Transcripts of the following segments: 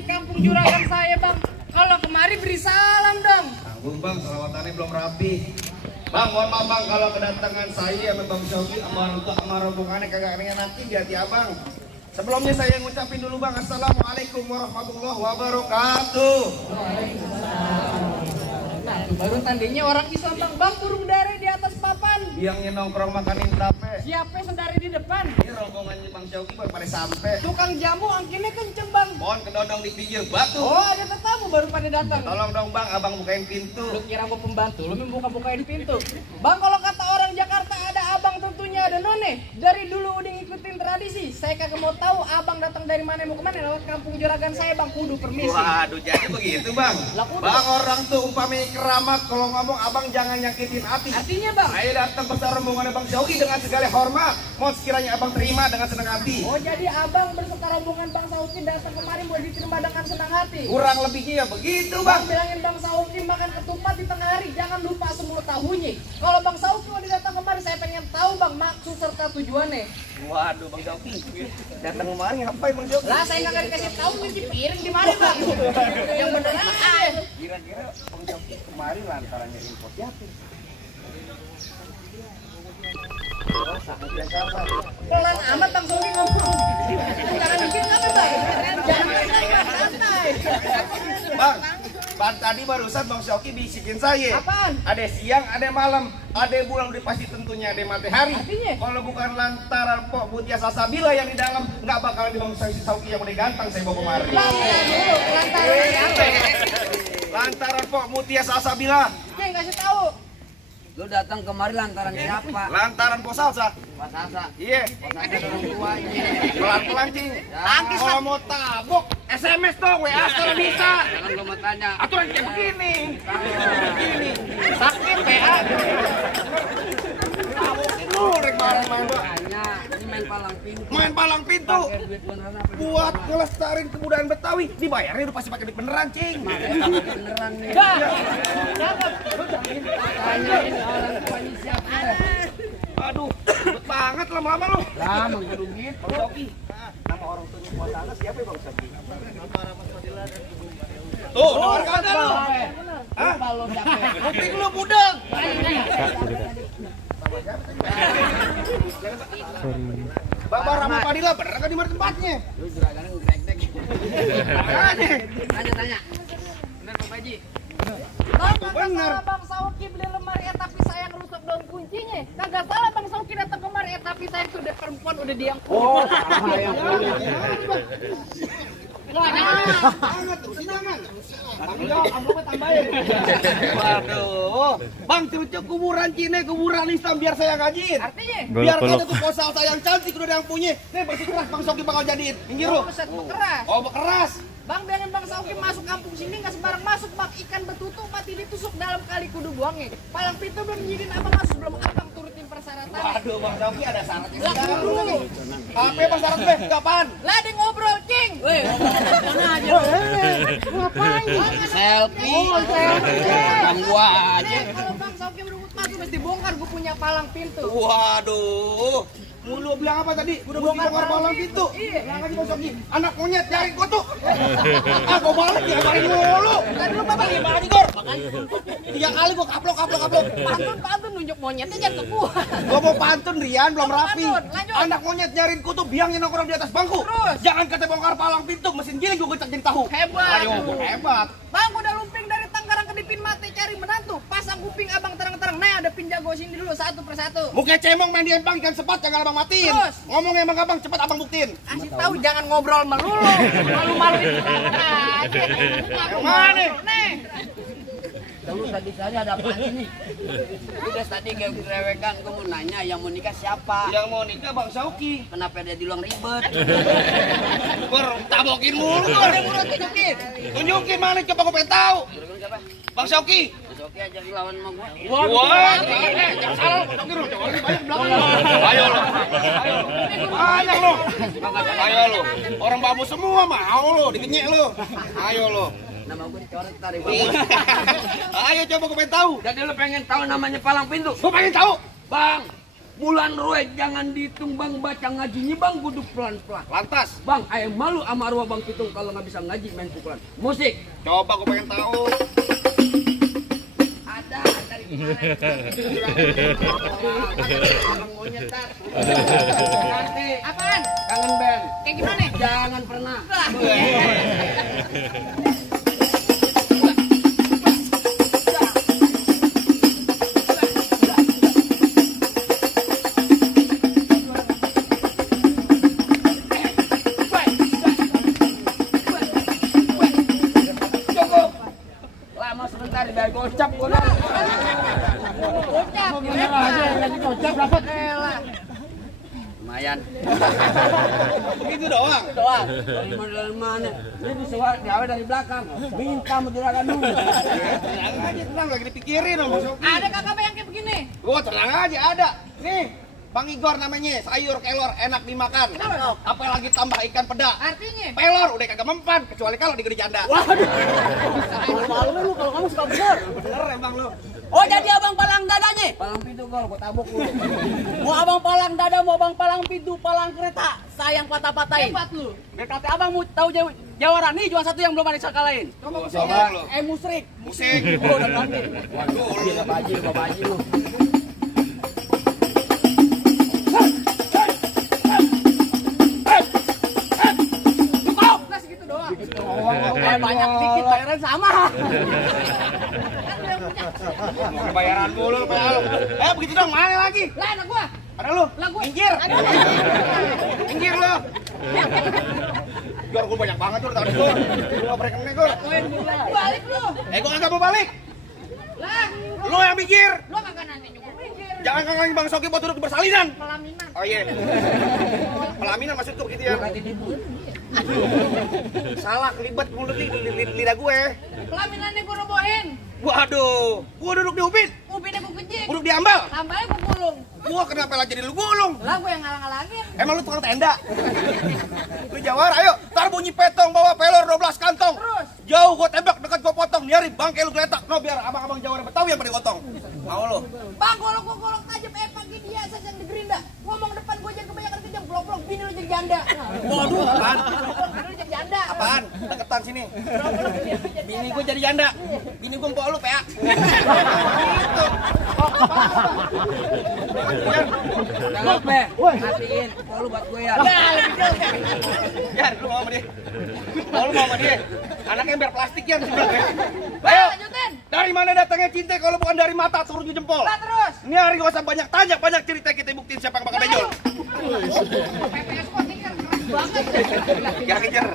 di kampung Juragan saya, Bang. Kalau kemari beri salam dong. Tanggung, Bang, selawatannya belum rapi. Bang, mohon maaf, Bang, kalau kedatangan saya sama Bang Shoki sama rombongannya kagak ringan nanti di hati Abang. Sebelumnya saya ngucapin dulu, Bang, Assalamualaikum warahmatullahi wabarakatuh. Nah, baru tandanya orang Islam, Bang. Bang, burung dare di atas papan. Yang nongkrong makanin berapa? Siapa sendiri di depan? Ini rombongannya Bang Shoki baru pada sampai. Tukang jamu angkinnya kenceng, Bang. Mohon kedodong di pinggir batu. Oh, ada tetamu baru pada datang. Tolong dong, Bang, Abang bukain pintu. Lu kira gua pembantu, lu membuka-bukain pintu. Bang, kalau kata orang Jakarta ada abang tentunya ada none. Dari dulu udah ngikutin tradisi. Saya kagak mau tahu abang datang dari mana mau kemana, lewat kampung Juragan saya, Bang, kudu permisi. Waduh, jadi begitu, Bang. Bang, orang tuh umpamanya keramat, kalau ngomong Abang jangan nyakitin hati. Artinya, Bang? Saya datang bersama rombongan Bang Shoki dengan segala hormat. Mau sekiranya Abang terima dengan senang hati. Oh, jadi abang berserta rombongan Bang Sauki datang kemari mau diterima dengan senang hati. Kurang lebihnya ya begitu, Bang, Bang. bilangin Bang Sauki makan ketupat di tengah hari, jangan lupa semur tahunya. Kalau Bang Sauki mau datang kemari, saya pengen tahu, Bang, maksud serta tujuannya. Waduh, Bang Shoki datang kemari ngapain, Bang Shoki? Lah, saya nggak dikasih tahu nyuci piring di mana, Bang. Yang bener aja. Kira-kira Bang Shoki kemari lantaran nyari info siapa? Pelan amat Bang Sauki ngomong. Jangan bikin apa, Bang? Jangan santai. Bang, tadi barusan Bang Shoki bisikin saya. Apaan? Ada siang, ada malam, ada bulan, udah pasti tentunya ada matahari. Artinya? Kalau bukan lantaran Pok Mutia Salsabila yang di dalam, nggak bakal di Bang Shoki yang udah ganteng saya bawa kemari. Lantaran apa? Lantaran Pok Mutia Salsabila. Yang kasih tahu. Lu datang kemari lantaran siapa? Lantaran Pok Salsa. Pas Asa. Iya. Pas Asa orang tuanya. Pelan-pelan, Cing. Kalau mau tabok, SMS dong, WA kalau bisa. Jangan lu mau tanya. Aturan kayak begini. Begini. Sakit, PA. Tabokin lu, rek main-main. Tanya, ini main palang pintu. Main palang pintu. Pakai duit beneran apa? Buat ngelestarin kebudayaan Betawi, dibayarnya udah pasti pakai duit beneran, Cing. Beneran nih. Dah. Tanyain orang tuanya siapa? Aduh, ribet banget lama-lama lu. Lah, emang kudu gitu. Bang Shoki, nama orang tuanya puasa siapa ya, Bang Shoki? Tuh, nomor kata lu. Hah? Kuping lu budeng. Bapak Rama Padilla bener kan di mana tempatnya? Lu juragannya ngegrek-grek. Tanya. Bener Pak Haji? Bang, kagak salah Bang Sauki beli lemari tapi saya ngerusak daun kuncinya. Kagak salah Bang Sauki datang kemari tapi saya sudah perempuan udah diam. Oh, sama yang punya. Jangan terus jangan. Amplopnya tambahin. Waduh. Bang, cucuk kuburan Cina, kuburan Islam biar saya ngajin. Artinya? Biar ada tuh posal saya yang cantik udah ada yang punya. Nih bersih keras Bang Shoki bakal jadiin. Minggir lu. Buset, keras. Oh, keras. Bang, bilangin Bang Sauki masuk kampung sini nggak sembarang masuk, Bang. Ikan betutu mati ditusuk dalam kali kudu buangnya. Palang pintu belum nyidin abang masuk, belum abang turutin persyaratan. Waduh, Bang Shoki ada syaratnya Lah, sekarang dulu. nih. Apa Bang syaratnya? Kapan? Lah, dia ngobrol, Cing. Weh, aja. Ngapain? Selfie. Oh, selfie. Bang gua aja. Kalau Bang Sauki berebut masuk mesti bongkar, gue punya palang pintu. Waduh. Lu bilang apa tadi? Udah bongkar palang pintu. Iya. Bilang aja Bang Shoki, anak monyet cari gua tuh. Ah, gua balik dia balik mulu. Tadi lu Bapak Gimana nih, Gor? 3 kali gua kaplok. pantun nunjuk monyetnya jangan ke gua. Gua mau pantun Rian, belum rapi. Pantun, lanjut. Anak monyet nyariin kutu, biangnya nongkrong di atas bangku. Terus? Jangan kata bongkar palang pintu, mesin giling gua gecek jadi tahu. Hebat. Ayo, gua hebat. Bang, udah lumping dari Tanggarang ke Dipin Mate cari menantu. Pasang kuping abang terang-terang. Nah, ada pinjam gue sini dulu satu persatu. Muka cemong main di empang ikan sepat jangan abang matiin. Terus? Ngomong emang abang cepat abang buktiin. Kasih tahu jangan ngobrol melulu. Malu-maluin aja. Yang mana? Nih. Lu tadi saya ada apa sih nih? Udah tadi kayak gerewekan, gue mau nanya yang mau nikah siapa? Yang mau nikah Bang Sauki. Kenapa dia di luang ribet? Ber tabokin mulu. Tunjukin. Tunjukin mana coba gue pengen tahu. Kira-kira siapa? Bang Sauki. Oke aja lawan sama gua. Wah, jangan salah. Sauki lu jangan banyak belakang. Ayo lo. Banyak lo. Ayo lo. Orang babu semua mau lo, dikenyek lo. Ayo lo. Nama gua dicoret tadi bang. Ayo coba gue pengen tahu. Jadi lu pengen tahu namanya palang pintu? Gue pengen tahu. Bang, bulan ruwet jangan dihitung bang, baca ngajinya bang, duduk pelan-pelan. Lantas. Bang, ayah malu sama arwah bang Pitung kalau nggak bisa ngaji main pukulan. Musik. Coba gue pengen tahu. Ada dari kemarin. Abang mau nyetar. Nanti Apaan? kangen band. Kayak gimana nih? Jangan pernah. Cukup. Lama sebentar biar gocap gua. Gocap. Bener aja lagi gocap dapat. Lumayan. Gitu doang. Doang. Dari mana? Ini bisa diawet dari belakang. Minta mau juragan dulu. Tenang aja, tenang lagi dipikirin sama Bang Sauki. Ada kakak yang kayak begini. Gua tenang aja ada. Nih, Bang Igor namanya, sayur kelor enak dimakan. Kenapa? Apalagi tambah ikan peda. Artinya? Pelor udah kagak mempan kecuali kalau digede janda. Malu lu kalau kamu suka bener. Bener emang lu. Oh jadi abang palang dadanya? Palang pintu gua tabuk lu. Mau abang palang dada, mau abang palang pintu, palang kereta, sayang patah-patahin. Hebat lu. Berkata abang mau tahu Jawara nih cuma satu yang belum ada sekalain. Coba lu. Musrik. Musik. Oh udah ganti. Waduh, lu. Baji lu. Cukup. Nah segitu doang. Banyak dikit bayaran sama. Mau bayaran mulu lu, Pak. Begitu dong, mana lagi? Lah anak gua. Ada lu. Lah gua. Minggir. Minggir lu. Gor, gua banyak banget tuh tadi gua. Gua break nih, Gor. Balik lu. Gua kagak mau balik. Lah. Lu yang minggir. Lu kagak nanya nyukur minggir. Jangan kangkangin Bang Sauki buat duduk di bersalinan. Pelaminan. Oh iya. Pelaminan maksudku begitu ya. Salah kelibet mulut lidah gue. Pelaminannya gua robohin. Waduh, gua duduk di ubin, Ubinnya gua kejik. duduk di ambal. Tambalnya gua gulung. Gua kenapa lah jadi lu gulung? Lah gua yang ngalang-ngalangin. Emang lu tukang tenda? Lu Jawara, ayo, tar bunyi petong bawa pelor 12 kantong. Terus. Jauh gua tembak, dekat gua potong, nyari bangke lu geletak. No biar abang-abang Jawara Betawi yang pada gotong. Mau lu? Bang, kalau gua golok tajam pagi dia saja di gerinda. Ngomong depan gua jangan kebanyakan kejam, blok-blok bini lu jadi janda. Waduh, apaan? Bini lu jadi janda. Apaan? Deketan sini. Bini gua jadi janda. Bini gua empok lu, PA. Gitu. Jangan lupa. Hatiin lu buat gue ya. Jar, lu mau sama dia? Lu mau sama dia? Anaknya biar plastik ya sebenarnya. Ayo, Lanjutin. dari mana datangnya cinta kalau bukan dari mata turun ke jempol? Lah terus. Ini hari gak usah banyak tanya, banyak cerita kita buktiin siapa yang bakal benjol. PPS kok tinggal keras banget. Gak kejar.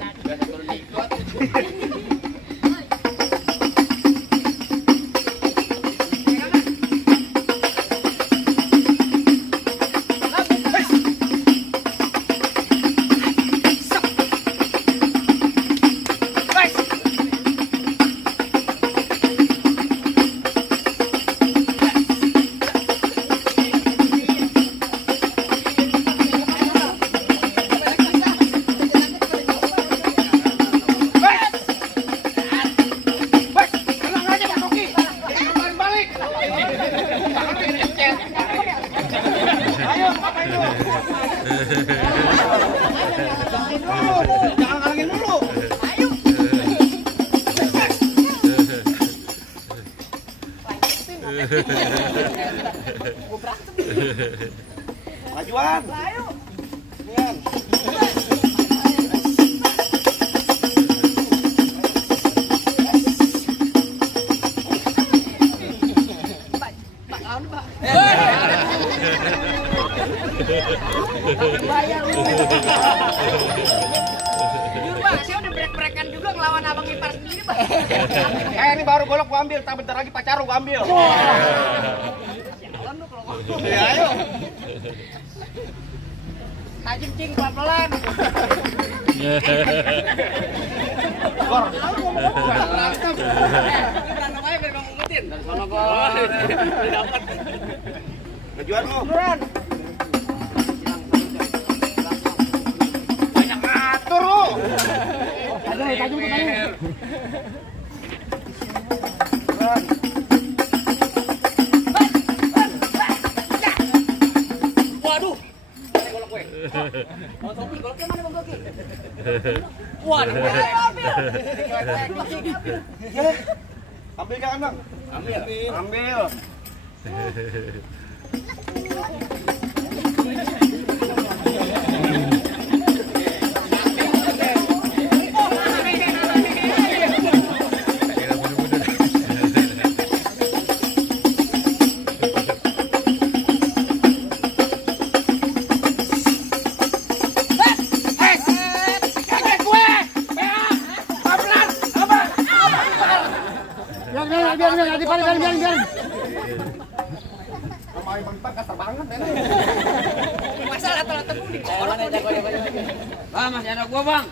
Jangan ngalangin dulu. Ayo. Majuan. Ayo. Nian. tahun, Pak. Bayar lu. Jujur, Pak, saya udah brek-brekan juga ngelawan abang ipar sendiri, Pak. Ini baru golok gua ambil, tak bentar lagi pacar gua ambil. Jalan lu kalau ngomong. Ya ayo. Tajim cing pelan-pelan. Gor. Berantem aja biar bang ngikutin. Dari sono kok. Dapat. Kejuan lu. Buruan. Banyak ngatur lu. Aduh, tajam ke tajam. Waduh. Mana golok gue? Oh, Soki, goloknya mana Bang Soki? Waduh, ambil. Ambil jangan, Bang. Ambil. Biar. Pemain mentak kasar banget ini. Masa rata-rata gue di Mana jagonya? Bang, masih ada gua, Bang.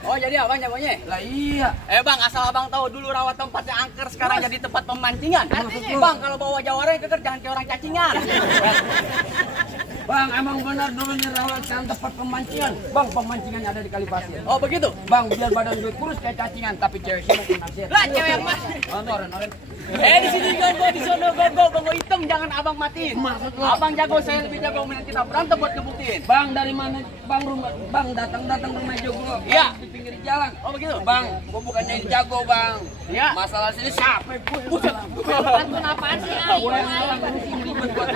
Oh, jadi abang jagonya? Lah iya. Bang, asal abang tahu dulu rawa tempatnya angker sekarang jadi tempat pemancingan. Bang, kalau bawa jawara itu jangan kayak orang cacingan. Bang, emang benar dulunya rawat kan tempat pemancingan. Bang, pemancingannya ada di Kali Pasir. Oh, begitu? Bang, biar badan gue kurus kayak cacingan, tapi cewek sih mau naksir. Lah, cewek yang mana? Oren. Di sini gogo, di sono gogo, gogo hitam jangan abang matiin. Maksud lo? Abang jago, saya lebih jago, mending kita berantem buat ngebuktiin. Bang, dari mana? Bang, Bang datang rumah jago. Iya. Di pinggir jalan. Oh, begitu? Bang, gua bukannya ini jago, Bang. Iya. Masalah sini siapa? Buset. Pantun apaan sih? Gue yang ngalah ngurusin ribet buat.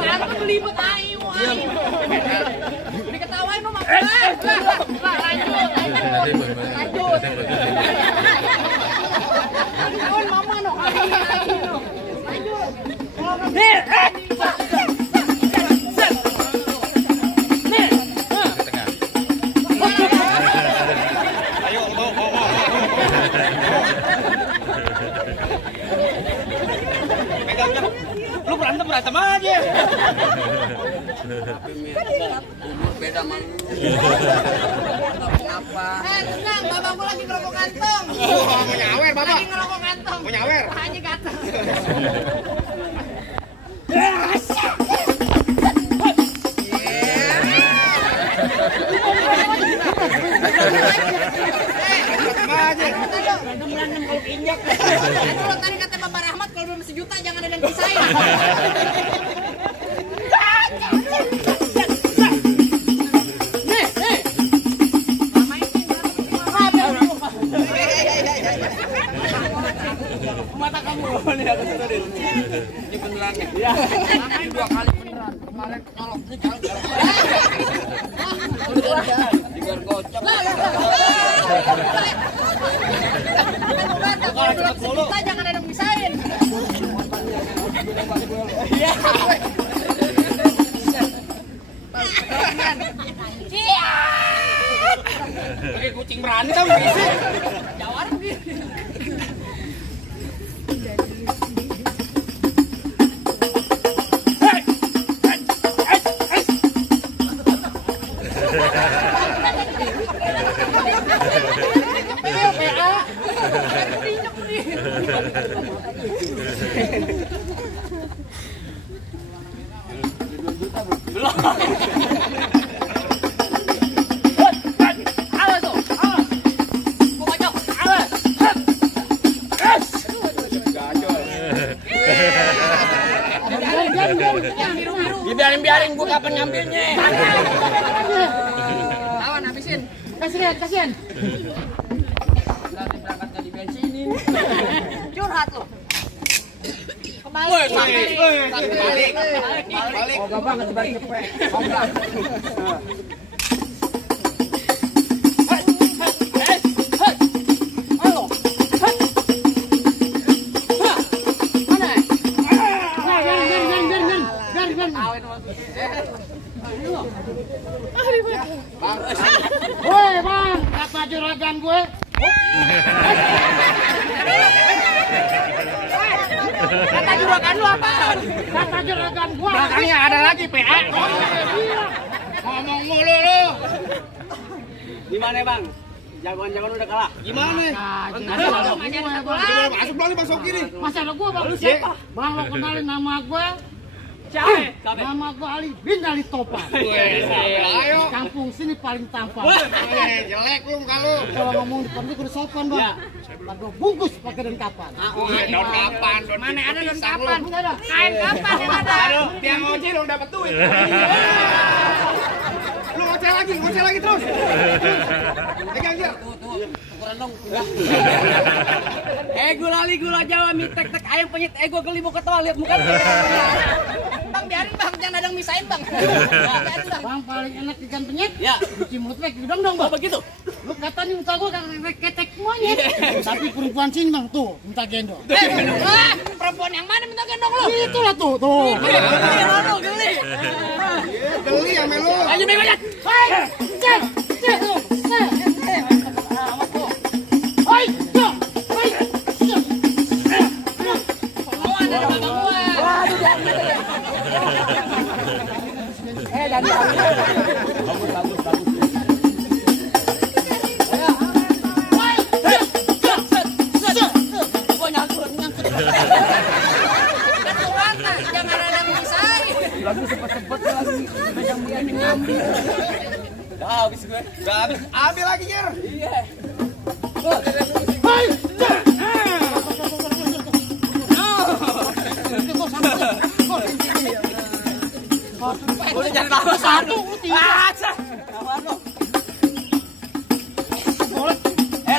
Pantun belibet ayo. Diketawain lu maksudnya. Lanjut. Kawan mama no. Lanjut. Ayo, go. Pegang. Lu berantem aja. Tapi umur beda mang. Kenapa? Tenang, babangku lagi ngerokok kantong. Mau nyawer, Bapak. Lagi ngerokok kantong. Mau nyawer. Pahanya gatel. Berantem kalau injak. Kalau tadi kata Bapak Rahmat kalau belum sejuta jangan ada yang pisahin. Mata kamu ini aku turunin. Ini beneran nih. Iya. Ini 2 kali beneran. Kemarin colok nih kalau biar gocok. Kalau belum sejuta jangan ada yang pisahin. Iya. Pakai kucing berani tau gak sih? Jawar begini. Biarin gua kapan ngambilnya. Awan habisin. Kasihan. Nanti berangkatnya di bensinin. Curhat lu. Woi, Balik. Oh, gak banget dibalik cepet. Komplak. Mana? gue. Kata juragan lu apaan? Kata juragan gue. Belakangnya ada lagi PA. Ngomong mulu lu. Gimana bang? Jagoan-jagoan udah kalah. Gimana? Masuk dulu Bang Soki nih. Masih ada gue bang. Lu siapa? Bang lo kenalin nama gue. Siapa? Nama gue Ali bin Ali Topan. Ayo. Kampung sini paling tampan. Jelek lu kalau. Kalau ngomong di depan gue sopan bang. Lagu bungkus pakai daun kapan. Daun kapan? Mana ada daun kapan? Ada. Kain kapan yang ada? Aduh, dia ngoceh dong dapat duit. Lu ngoceh lagi terus. Pegang dia. Tuh, ukuran dong. Gula Jawa, mie tek ayam penyet, gua geli mau ketawa lihat muka. Bang biarin bang, jangan ada yang misahin bang. Biarin bang. Bang paling enak ikan penyet. Ya. Cimut wek dong bang. Oh begitu. Lu katanya muka gua kayak ketek monyet. Tapi perempuan sini bang tuh minta gendong. Perempuan yang mana minta gendong lu? Itulah tuh. Lu geli. Geli sama lu. Ayo mie banyak. Jangan ada yang misahin. Lagi sepet-sepet lagi. Megang dia ngambil. Udah habis gue. Udah habis. Ambil lagi, Ger. Iya. Udah jangan tambah satu.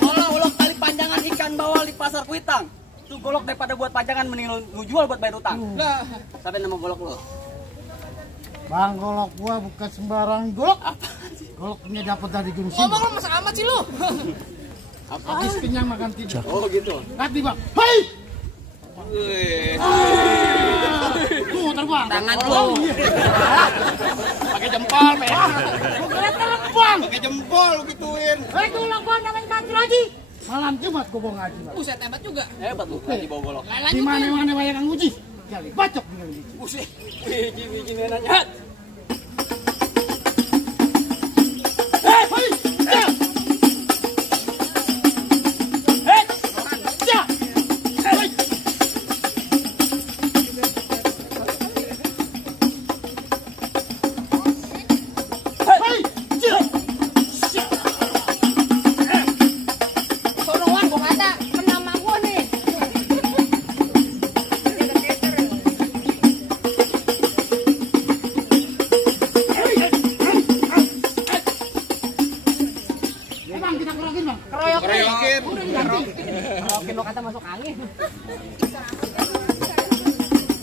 Tolong ulok tali panjangan ikan bawal di pasar Kuitang. Tuh golok daripada buat panjangan mending lu jual buat bayar utang. Sampai nama golok lu. Bang golok gua bukan sembarang golok. Goloknya dapat dari Gunung Sindur. Ngomong lu masa amat sih lu. Habis kenyang makan tidur. Oh gitu. Ganti bang. Hai. Tuh terbang. Tangan lu. Pakai jempol, men. Bukan terbang. Pakai jempol lu gituin. Golok gua namanya ganti lagi. Malam Jumat gua bawa ngaji bang. Buset hebat juga. Hebat lu tadi bawa golok. Di mana banyak yang uji. Kali bacok dengan biji. Buset. Biji menanya. Sonoan gua kata kena sama gua nih. Bang kita kerokin bang. Keroyokin. Kerokin lo kata masuk angin.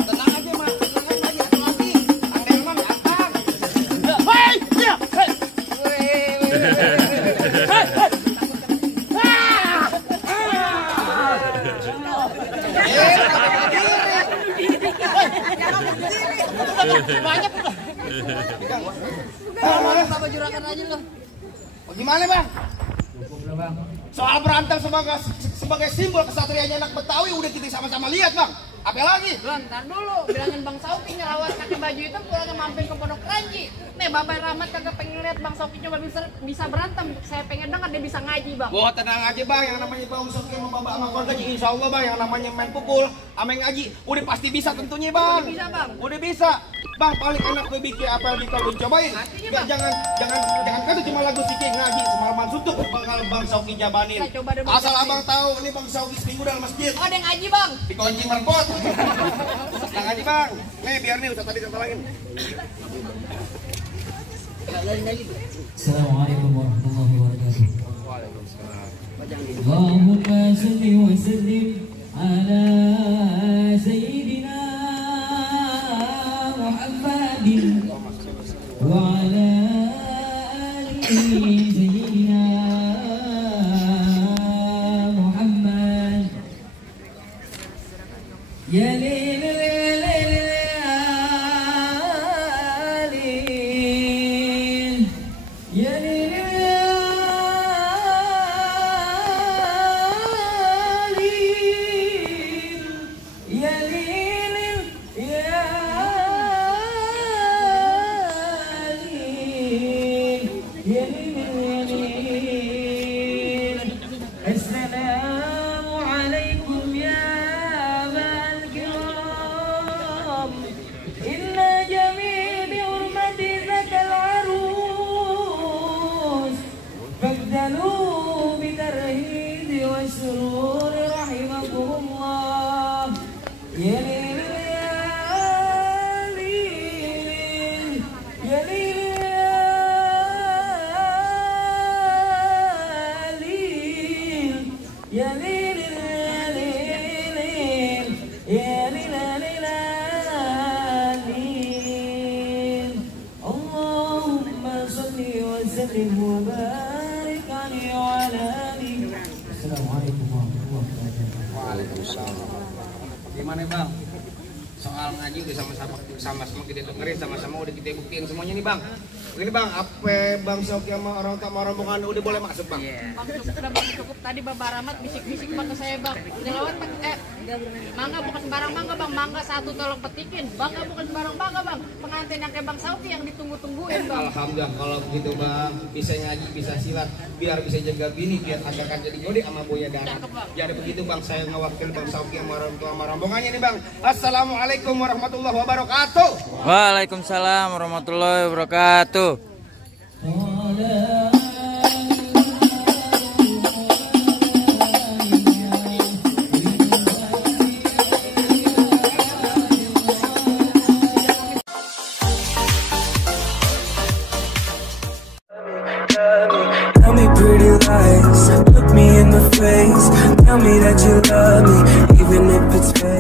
Tenang aja, Mas. Tenang aja, satu lagi. Kang Delman datang. Hai. Ya. Banyak udah. Sama juragan aja lo. Gimana, Bang? Soal berantem sebagai simbol kesatrianya anak Betawi udah kita sama-sama lihat, Bang. Apa lagi? Ntar dulu, bilangin Bang Sauki ngelawan pakai baju itu pulangnya mampir ke Pondok Ranji. Nih Bapak Rahmat kagak pengen lihat Bang Sauki coba bisa berantem. Saya pengen dengar dia bisa ngaji, Bang. Wah, tenang aja, Bang. Yang namanya Bang Soki sama Bapak sama keluarganya, insya Allah, Bang. Yang namanya main pukul sama yang ngaji udah pasti bisa tentunya, Bang. Udah bisa, Bang. Udah bisa. Bang, paling enak gue bikin apa yang kau cobain. Artinya, Bang. Jangan kata cuma lagu Siki ngaji semalaman suntuk bakal Bang Sauki jabanin. Saya coba deh, Bang. Asal Abang tahu ini Bang Sauki seminggu dalam masjid. Oh, ada yang ngaji, Bang. Dikunci merpot. Nah, ngaji, Bang. Nih, biar nih Ustaz tadi lagi. Assalamualaikum warahmatullahi wabarakatuh. Allahumma salli wa sallim ala sayyidina Muhammadin wa ala ali sayyidina Muhammad. Ya وسلم وبارك عليه وعلى آله. Assalamualaikum warahmatullahi wabarakatuh. Gimana bang? Soal ngaji udah sama-sama kita dengerin, sama-sama udah kita buktiin semuanya nih bang. Ini bang, apa bang Soki sama orang tua rombongan udah boleh masuk bang? Bang cukup tadi Bapak Rahmat bisik-bisik bang ke saya bang. Udah lewat mangga bukan sembarang mangga bang, mangga satu tolong petikin. Bangga bukan sembarang bangga bang, pengantin yang kayak Bang Sauki yang ditunggu-tungguin bang. Alhamdulillah kalau begitu bang, bisa ngaji, bisa silat, biar bisa jaga bini, biar agak jadi gede sama Buya Darat. Jadi begitu bang, saya ngewakil bang Sauki sama orang tua rombongannya nih bang. Assalamualaikum warahmatullahi wabarakatuh. Waalaikumsalam warahmatullahi wabarakatuh. Tell me pretty lies, look me in the face, tell me that you love me, even if it's fake.